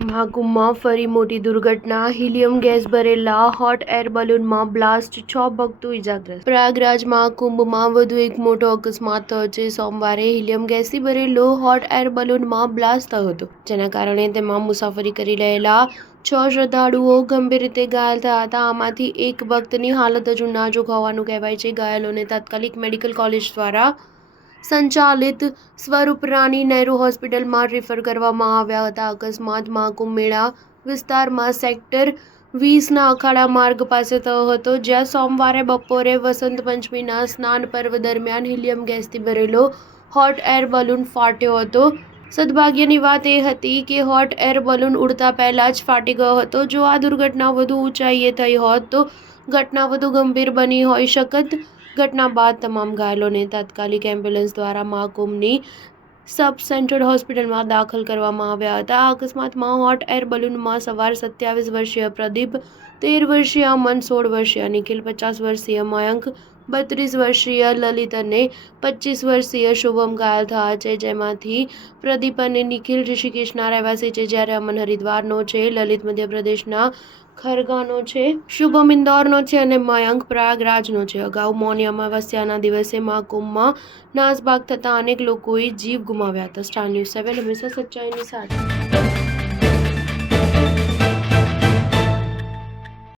મહાકુંભમાં ફરી મોટી દુર્ઘટના. હિલિયમ ગેસ ભરેલા હોટ એર બલૂનમાં બ્લાસ્ટ, 6 ભક્તો ઇજાગ્રસ્ત. પ્રયાગરાજ મહાકુંભમાં વધુ એક મોટો અકસ્માત થયો છે. સોમવારે હિલિયમ ગેસથી ભરેલો હોટ એર બલૂનમાં બ્લાસ્ટ થયો હતો, જેના કારણે તેમાં મુસાફરી કરી રહેલા 6 શ્રદ્ધાળુઓ ગંભીર રીતે ઘાયલ થયા હતા. આમાંથી એક ભક્તની હાલત હજુ નાજુક હોવાનું કહેવાય છે. ઘાયલોને તાત્કાલિક મેડિકલ કોલેજ દ્વારા સંચાલિત સ્વરૂપ રાની નહેરુ હોસ્પિટલમાં રેફર કરવામાં આવ્યા હતા. અકસ્માત મહાકુંભ મેળા વિસ્તારમાં સેક્ટર 20ના અખાડા માર્ગ પાસે થયો હતો, જ્યાં સોમવારે બપોરે વસંત પંચમીના સ્નાન પર્વ દરમિયાન હિલિયમ ગેસથી ભરેલો હોટ એર બલૂન ફાટ્યો હતો. સદભાગ્યની વાત એ હતી કે હોટ એર બલૂન ઉડતા પહેલા જ ફાટી ગયો હતો. જો આ દુર્ઘટના વધુ ઊંચાઈએ થઈ હોત તો ઘટના વધુ ગંભીર બની હોઈ શકત. ઘટના બાદ તમામ ઘાયલોને તાત્કાલિક એમ્બ્યુલન્સ દ્વારા મહાકુંભની સબ સેન્ટ્રલ હોસ્પિટલમાં દાખલ કરવામાં આવ્યા હતા. આ અકસ્માતમાં હોટ એર બલૂનમાં સવાર 27 વર્ષીય પ્રદીપ, 13 વર્ષીય અમન, 16 વર્ષીય નિખિલ, 50 વર્ષીય મયંક, 32 વર્ષીય લલિત અને 25 વર્ષીય શુભમ ઘાયલ થયા છે. જેમાંથી પ્રદીપ અને નિખિલ ઋષિકેશના રહેવાસી છે, જ્યારે અમન હરિદ્વારનો છે, લલિત મધ્યપ્રદેશના ખરગાનો છે, શુભમ ઇન્દોરનો છે અને મયંક પ્રયાગરાજનો છે. અગાઉ મૌની અમાવસ્યાના દિવસે મહાકુંભમાં નાસભાગ થતાં અનેક લોકોએ જીવ ગુમાવ્યા હતા. સ્ટાર ન્યૂઝ 7 હંમેશા સચ્ચાઈની સાથે.